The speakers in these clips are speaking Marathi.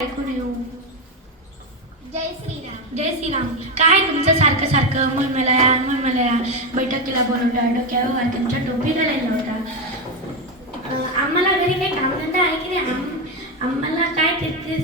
जय श्रीराम. जय श्रीराम. काय तुमचं सारखं सारखं? मन मला या मन मला या बैठकीला बोलवता डोक्यावर वाटणच्या टोपी घालायला होता आम्हाला घरी काही कामधंदा आहे की नाही? आम आम्हाला काय ते ते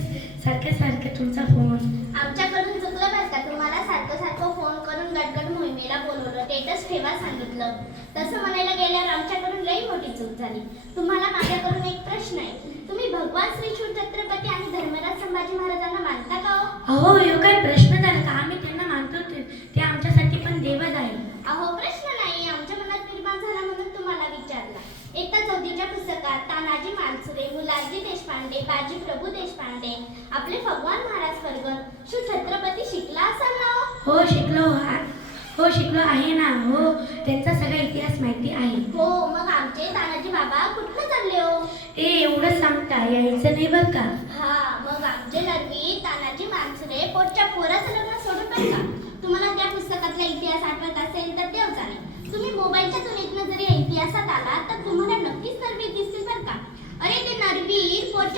सारखं सारखं तुमचा फोन आमच्याकडून चुकलं बरं का? तुम्हाला सारखं सारखं फोन करून गटगट मोहिमेला बोलवलं. टेटस ठेवा सांगितलं. तसं म्हणायला गेल्यावर आमच्याकडून लई मोठी चूक झाली. तुम्हाला माझ्याकडून एक प्रश्न आहे. तुम्ही भगवान श्री शिव छत्रपती आणि धर्मराज संभाजी महाराजांना मानता का हो अहो ह्यो काय प्रश्न झाला का आम्ही त्यांना मानतो ते ते आमच्यासाठी पण देवच आहे अहो प्रश्न नाही आमच्या मनात निर्माण झाला म्हणून तुम्हाला विचारला इयत्ता चौथीच्या पुस्तकात तानाजी मानसुरे मुलाजी देशपांडे बाजी प्रभू देशपांडे आपले भगवान महाराज वर्ग शिव छत्रपती शिकला असाल ना हो? हो शिकलो हा. हो शिकलो आहे ना. हो त्यांचा सगळा इतिहास माहिती आहे. हो मग आमचे तानाजी बाबा कुठनं चालले हो? ते एवढं सांगता यायचं नाही बरं का? हा मग आमचे नरवी तानाजी मानसुरे पोटच्या पोराचं लग्न सोडून का? तुम्हाला त्या पुस्तकातला इतिहास आठवत असेल तर देव जाणे. तुम्ही मोबाईलच्या तुलनेतनं जरी इतिहासात आला तर तुम्हाला नक्कीच नरवी दिसतील बरं का? अरे ते नरवीर पोटच्या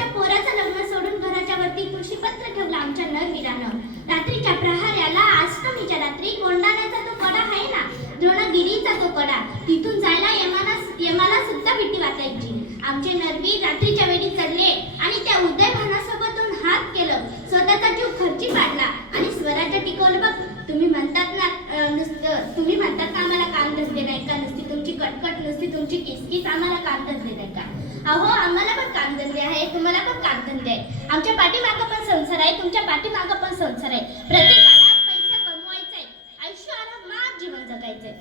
कडा तिथून जायला यमाला यमाला सुद्धा भीती वाटायची. आमचे नरवी रात्रीच्या वेळी चढले आणि त्या उदय भानासोबतून हात केलं. स्वतःचा जीव खर्ची पाडला आणि स्वराज्य टिकवलं. बघ तुम्ही म्हणतात ना नुसतं तुम्ही म्हणतात का आम्हाला काम धंदे नाही का? नुसती तुमची कटकट नुसती तुमची किसकिस आम्हाला काम धंदे नाही का? अहो आम्हाला पण काम धंदे आहे तुम्हाला पण काम धंदे आहे. आमच्या पाठीमागं पण संसार आहे तुमच्या पाठीमागं पण संसार आहे. प्रत्येकाला पैसा कमवायचा आहे आयुष्य आरामात जीवन जगायचंय.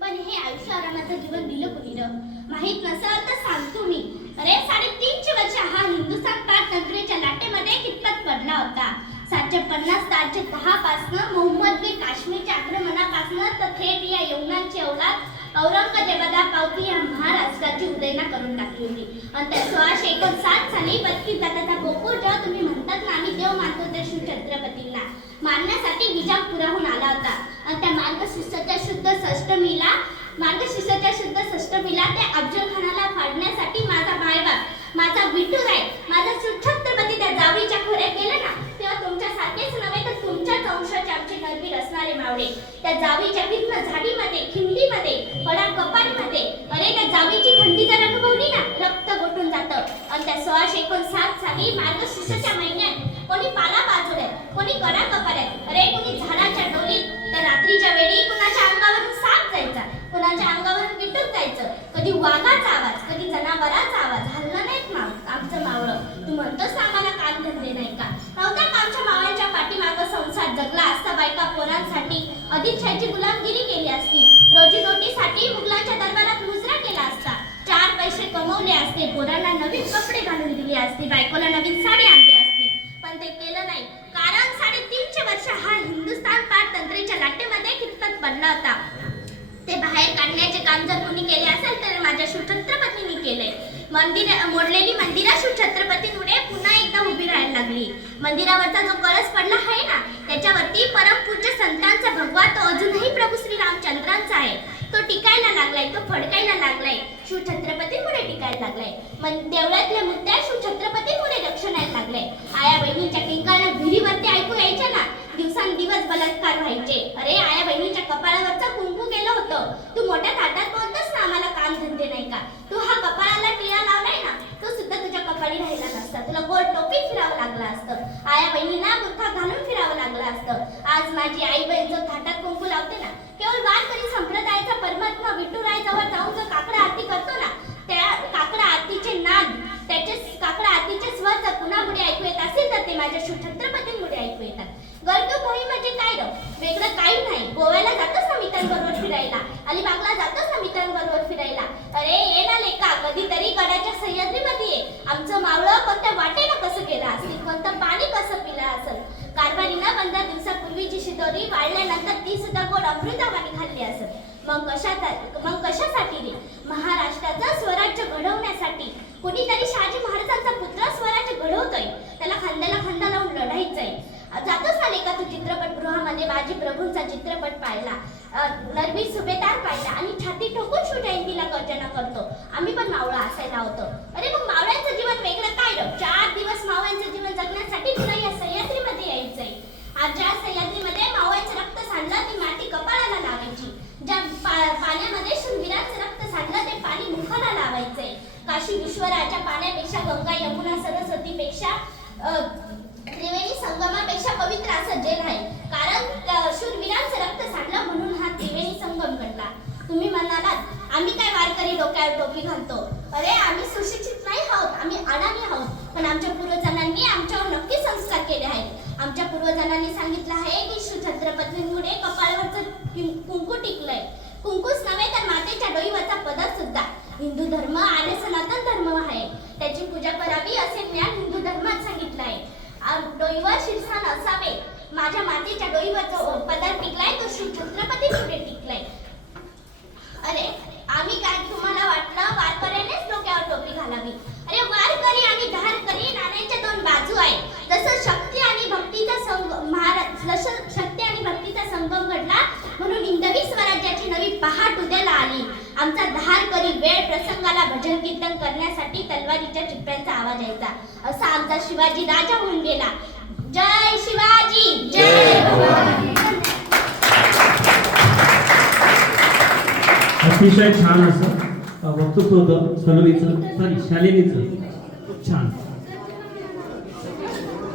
पण हे आयुष्य आरामाचं जीवन दिलं कुणी माहीत नसेल तर सांगतो मी. अरे साडेतीनशे वर्ष हा हिंदुस्थान तंत्रेच्या लाटेमध्ये कितपत पडला होता? सातशे पन्नास सातशे दहा पासनं मोहम्मद बी काश्मीरच्या आक्रमणापासनं तर थेट या यवनांची औलाद औरंगजेबाला पावती या महाराष्ट्राची उदयना करून टाकली होती. आणि त्या सोळाशे एकोणसाठ साली बत्तीस जाताचा गोकुळ जेव्हा तुम्ही म्हणतात ना आम्ही देव मानतो त्या शिव छत्रपतींना मानण्यासाठी विजापुराहून आला होता. त्या मार्गशीर्षाच्या शुद्ध षष्टमीला मार्गशीर्षाच्या शुद्ध षष्टमीला त्या अफजल खानाला फाडण्यासाठी माझा मायबाप माझा विठू राय माझा सुछत्रपती त्या जावीच्या खोऱ्यात गेले ना तेव्हा तुमच्यासारखेच नव्हे तर तुमच्याच अंशाचे आमचे नरवीर असणारे मावळे त्या जावीच्या भिन्न झाडीमध्ये खिंडीमध्ये पडा कपारीमध्ये अरे त्या जावीची थंडी जर अनुभवली ना रक्त गोठून जातं. आणि त्या सोळाशे एकोणसाठ साली मार्गशीर्षाच्या महिन्यात कोणी पाला पाचोड्यात कोणी कडा कपाऱ्यात अरे कोणी झाडाच्या डोलीत. तर रात्रीच्या वेळी कुणाच्या अंगावरून साप जायचा कुणाच्या अंगावरून विटूक जायचं. कधी वाघाचा आवाज कधी जनावराचा आवाज. हल्ला नाहीत माव आमचं मावळं. तू म्हणतोस आम्हाला काम धंदे नाही का? नव्हत्या आमच्या मावळ्याच्या पाठीमागं संसार जगला असता बायका पोरांसाठी. अधिच्छाची गुलामगिरी केली असती. रोजीरोटीसाठी मुघलांच्या दरबारात मुजरा केला असता. चार पैसे कमवले असते. पोरांना नवीन कपडे घालून दिले असते. बायकोला नवीन साडी आणली असते. काम जर कोणी केले असेल तर माझ्या शिवछत्रपतींनी केले मंदिर मोडलेली मंदिरा शिवछत्रपतींमुळे पुन्हा एकदा उभी राहायला लागली. मंदिरावरचा जो कळस पडला आहे ना त्याच्यावरती परमपूज्य संतांचा भगवा तो अजूनही प्रभू श्री रामचंद्रांचा आहे. तो टिकायला लागलाय तो फडकायला लागलाय शिवछत्रपतींमुळे टिकायला लागलाय. मन देवळातल्या मुद्द्या शिवछत्रपतींमुळे रक्षणाला लागलाय. आया बहिणीच्या बहीण जो थाटात कुंकू लावते ना केवळ वारकरी संप्रदायाचा परमात्मा विठुराय जवळ जाऊन जो काकडा आरती करतो ना त्या काकडा आरतीचे नाद त्याचे काकडा आरतीचे स्वर जर कुणामुळे ऐकू येत असेल तर ते माझ्या छत्रपती ऐकू येतात गर्ग मोही म्हणजे काय र वेगळं काही नाही गोव्याला जातोस ना मित्रांबरोबर फिरायला अलिबागला जातोस ना मित्रांबरोबर फिरायला अरे ये ना लेका कधीतरी गडाच्या सह्याद्रीमध्ये ये आमचं मावळं कोणत्या वाटेनं कसं गेलं असेल कोणतं पाणी कसं पिलं असेल कारभारीनं पंधरा दिवसापूर्वीची वाढल्यानंतर ती सुद्धा गोड अमृतावानी खाल्ली असत मग कशा मग कशासाठी रे? महाराष्ट्राचं स्वराज्य घडवण्यासाठी. कुणीतरी शहाजी महाराजांचा पुत्र स्वराज्य घडवतोय. त्याला खांद्याला खांदा लावून लढायचंय जातोच ना एका तू चित्रपट गृहामध्ये बाजी प्रभूंचा चित्रपट पाहिला. अं, नरवी सुभेदार पाहिला आणि छाती पाण्यामध्ये शृंगीराच रक्त साधलं ते पाणी मुखाला लावायचंय. काशी विश्वराच्या पाण्यापेक्षा गंगा यमुना सरस्वतीपेक्षा त्रिवेणी संगमापेक्षा पवित्र असं जेल आहे. कारण शूरवीरांचं रक्त साधलं म्हणून हा त्रिवेणी संगम घडला. तुम्ही म्हणालात आम्ही काय वारकरी डोक्यावर टोपी घालतो? अरे आम्ही सुशिक्षित नाही आहोत आम्ही अडाणी आहोत. पण आमच्या पूर्वजांनी आमच्यावर नक्की संस्कार केले आहेत. आमच्या पूर्वजांनी सांगितलं आहे की छत्रपतींमुळे कपाळवरचं कुंकू टिकलंय. कुंकूच नव्हे तर मातेच्या डोईवरचा पदर सुद्धा. हिंदू धर्म आर्य सनातन धर्म आहे. त्याची पूजा करावी असे ज्ञान हिंदू धर्मात सांगितलं आहे. डोईवर शिरसाण असावे. माझ्या मातेच्या डोईवरचा पदर टिकलाय तो श्री छत्रपतींमुळे टिकलाय अरे आम्ही काय तुम्हाला वाटलं वारकऱ्यानेच डोक्यावर टोपी घालावी अरे वारकरी आणि धारकरी नाण्याच्या दोन बाजू आहेत जसं शक्ती आणि भक्तीचा संग महाराज जसं शक्ती आणि भक्तीचा संगम घडला म्हणून हिंदवी स्वराज्याची नवी पहाट उद्याला आली. आमचा धारकरी वेळ प्रसंगाला भजन कीर्तन करण्यासाठी तलवारीच्या चिप्प्यांचा आवाज यायचा. असा आमचा शिवाजी राजा होऊन गेला. जय शिवाजी जय भवानी अतिशय छान असं वक्तृत्व होतं सलोनीचं सॉरी शालिनीचं.